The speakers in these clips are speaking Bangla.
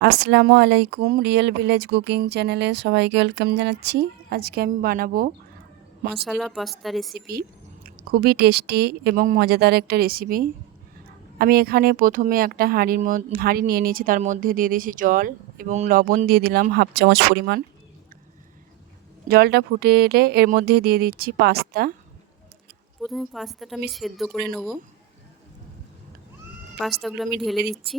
আসসালামু আলাইকুম রিয়েল ভিলেজ কুকিং চ্যানেলে সবাইকে ওয়েলকাম জানাচ্ছি। আজকে আমি বানাবো মশলা পাস্তা রেসিপি খুবই টেস্টি এবং মজাদার একটা রেসিপি আমি এখানে প্রথমে একটা হাঁড়ির হাঁড়ি নিয়ে নিয়েছি, তার মধ্যে দিয়ে দিয়েছি জল এবং লবণ দিয়ে দিলাম হাফ চামচ পরিমাণ। জলটা ফুটে এলে এর মধ্যে দিয়ে দিচ্ছি পাস্তা। প্রথমে পাস্তাটা আমি সেদ্ধ করে নেব। পাস্তাগুলো আমি ঢেলে দিচ্ছি।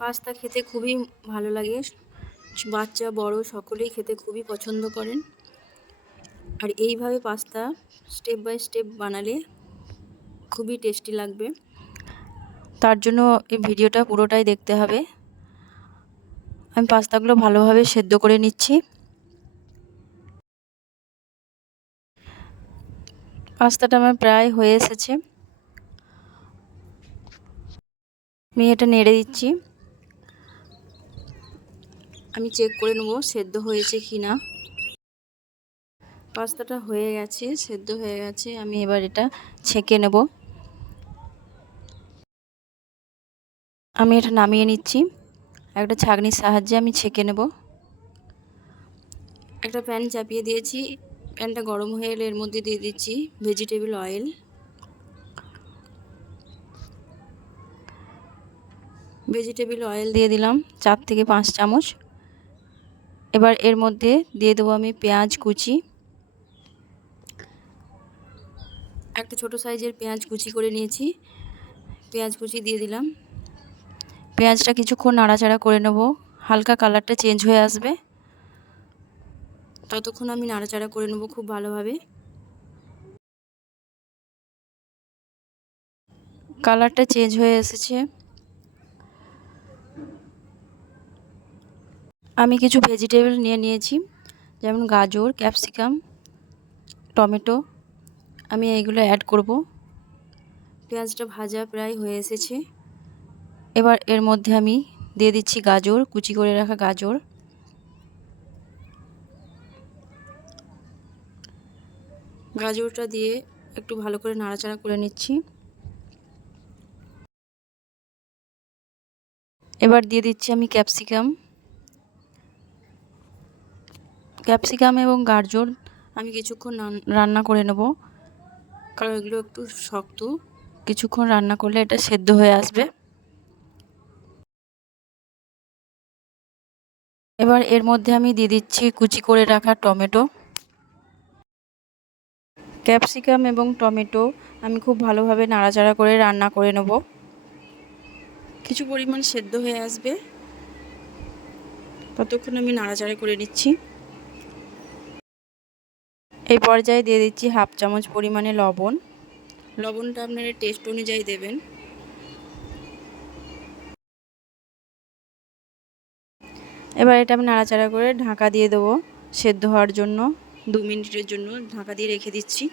পাস্তা খেতে খুবই ভালো লাগে। বাচ্চা, বড় সকলেই খেতে খুবই পছন্দ করেন। আর এইভাবে পাস্তা স্টেপ বাই স্টেপ বানালে খুবই টেস্টি লাগবে। তার জন্য এই ভিডিওটা পুরোটাই দেখতে হবে। আমি পাস্তাগুলো ভালোভাবে সেদ্ধ করে নিচ্ছি। পাস্তাটা আমার প্রায় হয়ে এসেছে। আমি এটা নেড়ে দিচ্ছি। আমি চেক করে নেব, সেদ্ধ হয়েছে কি না পাস্তাটা হয়ে গেছে, সেদ্ধ হয়ে গেছে, আমি এবার এটা ছেঁকে নেব। আমি এটা নামিয়ে নিচ্ছি। একটা ছাগনির সাহায্যে আমি ছেঁকে নেব। একটা প্যান চাপিয়ে দিয়েছি। প্যানটা গরম হয়ে এলে এর মধ্যে দিয়ে দিচ্ছি ভেজিটেবল অয়েল ভেজিটেবল অয়েল দিয়ে দিলাম চার থেকে পাঁচ চামচ। এবার এর মধ্যে দিয়ে দেবো আমি পেঁয়াজ কুচি। একটা ছোট সাইজের পেঁয়াজ কুচি করে নিয়েছি। পেঁয়াজ কুচি দিয়ে দিলাম। পেঁয়াজটা কিছুক্ষণ নাড়াচাড়া করে নেব। হালকা কালারটা চেঞ্জ হয়ে আসবে। ততক্ষণ আমি নাড়াচাড়া করে নেব খুব ভালোভাবে। কালারটা চেঞ্জ হয়ে এসেছে। আমি কিছু ভেজিটেবল নিয়ে নিয়েছি, যেমন গাজর ক্যাপসিকাম টমেটো। আমি এইগুলো অ্যাড করব। পেঁয়াজটা ভাজা প্রায় হয়ে এসেছে। এবার এর মধ্যে আমি দিয়ে দিচ্ছি গাজর, কুচি করে রাখা গাজর। গাজরটা দিয়ে একটু ভালো করে নাড়াচাড়া করে নিচ্ছি। এবার দিয়ে দিচ্ছি আমি ক্যাপসিকাম ক্যাপসিকাম এবং গাজর আমি কিছুক্ষণ রান্না করে নেব। কারণ এগুলো একটু শক্ত। কিছুক্ষণ রান্না করলে এটা সেদ্ধ হয়ে আসবে। এবার এর মধ্যে আমি দিয়ে দিচ্ছি কুচি করে রাখা টমেটো। ক্যাপসিকাম এবং টমেটো আমি খুব ভালোভাবে নাড়াচাড়া করে রান্না করে নেব। কিছু পরিমাণ সেদ্ধ হয়ে আসবে। ততক্ষণ আমি নাড়াচাড়া করে নিচ্ছি। এই পর্যায়ে দিয়ে দিচ্ছি হাফ চামচ পরিমাণে লবণ। লবণটা আপনারা টেস্ট অনুযায়ী দেবেন। এবার এটা আমি নাড়াচাড়া করে ঢাকা দিয়ে দেবো সেদ্ধ হওয়ার জন্য। দু মিনিটের জন্য ঢাকা দিয়ে রেখে দিচ্ছি।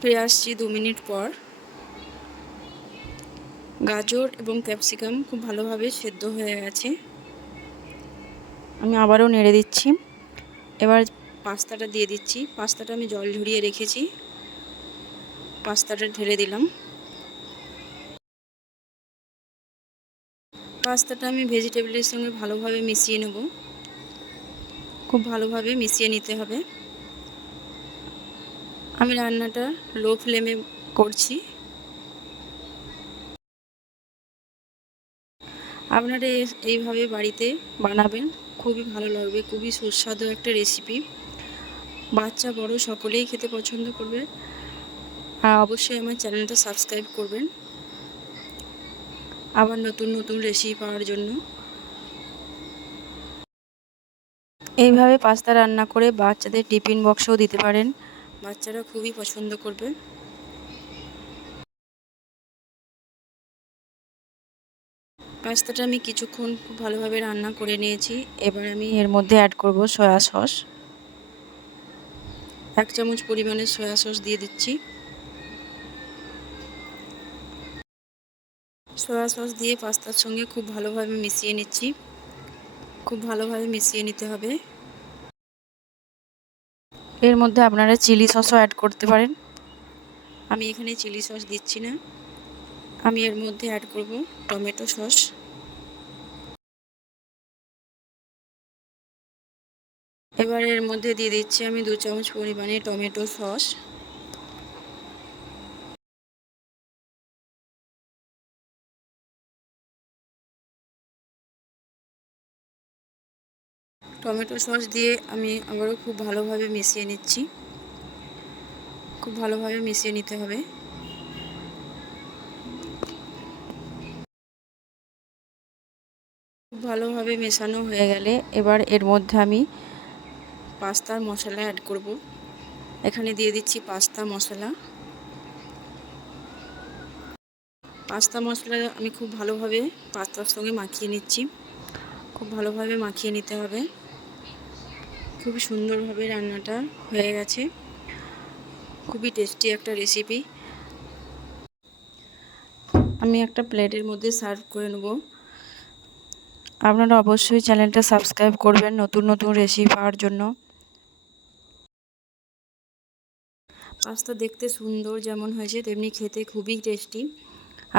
ফিরে আসছি দু মিনিট পর। গাজর এবং ক্যাপসিকাম খুব ভালোভাবে সেদ্ধ হয়ে গেছে। আমি আবারও নেড়ে দিচ্ছি। এবার পাস্তাটা দিয়ে দিচ্ছি। পাস্তাটা আমি জল ঝরিয়ে রেখেছি। পাস্তাটা ঢেলে দিলাম। পাস্তাটা আমি ভেজিটেবলের সঙ্গে ভালোভাবে মিশিয়ে নেব। খুব ভালোভাবে মিশিয়ে নিতে হবে। আমি রান্নাটা লো ফ্লেমে করছি। আপনারা এইভাবে বাড়িতে বানাবেন। খুবই ভালো লাগবে, খুবই সুস্বাদু একটা রেসিপি বাচ্চা, বড় সকলেই খেতে পছন্দ করবে। আর অবশ্যই আমার চ্যানেলটা সাবস্ক্রাইব করবেন। আবার নতুন নতুন রেসিপি পাওয়ার জন্য। এইভাবে পাস্তা রান্না করে বাচ্চাদের টিফিন বক্সও দিতে পারেন। বাচ্চারা খুবই পছন্দ করবে। পাস্তাটা আমি কিছুক্ষণ খুব ভালোভাবে রান্না করে নিয়েছি। এবার আমি এর মধ্যে অ্যাড করব সয়া সস এক চামচ পরিমাণে সয়া সস দিয়ে দিচ্ছি। সয়া সস দিয়ে পাস্তার সঙ্গে খুব ভালোভাবে মিশিয়ে নিচ্ছি। খুব ভালোভাবে মিশিয়ে নিতে হবে। এর মধ্যে আপনারা চিলি সসও অ্যাড করতে পারেন। আমি এখানে চিলি সস দিচ্ছি না। আমি এর মধ্যে অ্যাড করব টমেটো সস এবার এর মধ্যে দিয়ে দিচ্ছি আমি দু চামচ পরিমাণে টমেটো সস। টমেটো সস দিয়ে আমি আবারও খুব ভালোভাবে মিশিয়ে নিচ্ছি। খুব ভালোভাবে মিশিয়ে নিতে হবে। খুব ভালোভাবে মেশানো হয়ে গেলে এবার এর মধ্যে আমি পাস্তার মশলা অ্যাড করব। এখানে দিয়ে দিচ্ছি পাস্তা, মশলা। পাস্তা, মশলা আমি খুব ভালোভাবে পাস্তার সঙ্গে মাখিয়ে নিচ্ছি। খুব ভালোভাবে মাখিয়ে নিতে হবে। খুব সুন্দরভাবে রান্নাটা হয়ে গেছে। খুবই টেস্টি একটা রেসিপি আমি একটা প্লেটের মধ্যে সার্ভ করে নেব। আপনারা অবশ্যই চ্যানেলটা সাবস্ক্রাইব করবেন নতুন নতুন রেসিপি পাওয়ার জন্য। পাস্তা দেখতে সুন্দর যেমন হয়েছে, তেমনি খেতে খুবই টেস্টি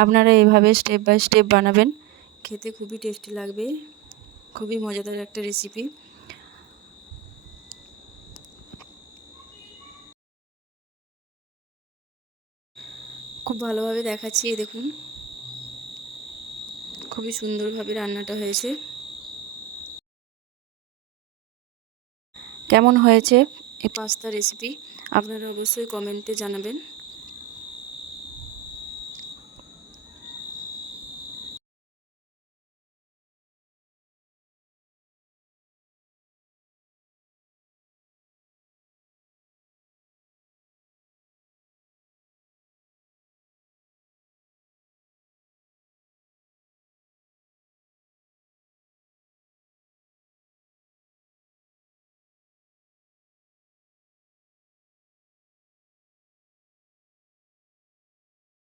আপনারা এভাবে স্টেপ বাই স্টেপ বানাবেন। খেতে খুবই টেস্টি লাগবে। খুবই মজাদার একটা রেসিপি খুব ভালোভাবে দেখাচ্ছি দেখুন। খুবই সুন্দরভাবে রান্নাটা হয়েছে। কেমন হয়েছে এই পাস্তা রেসিপি আপনারা অবশ্যই কমেন্টে জানাবেন।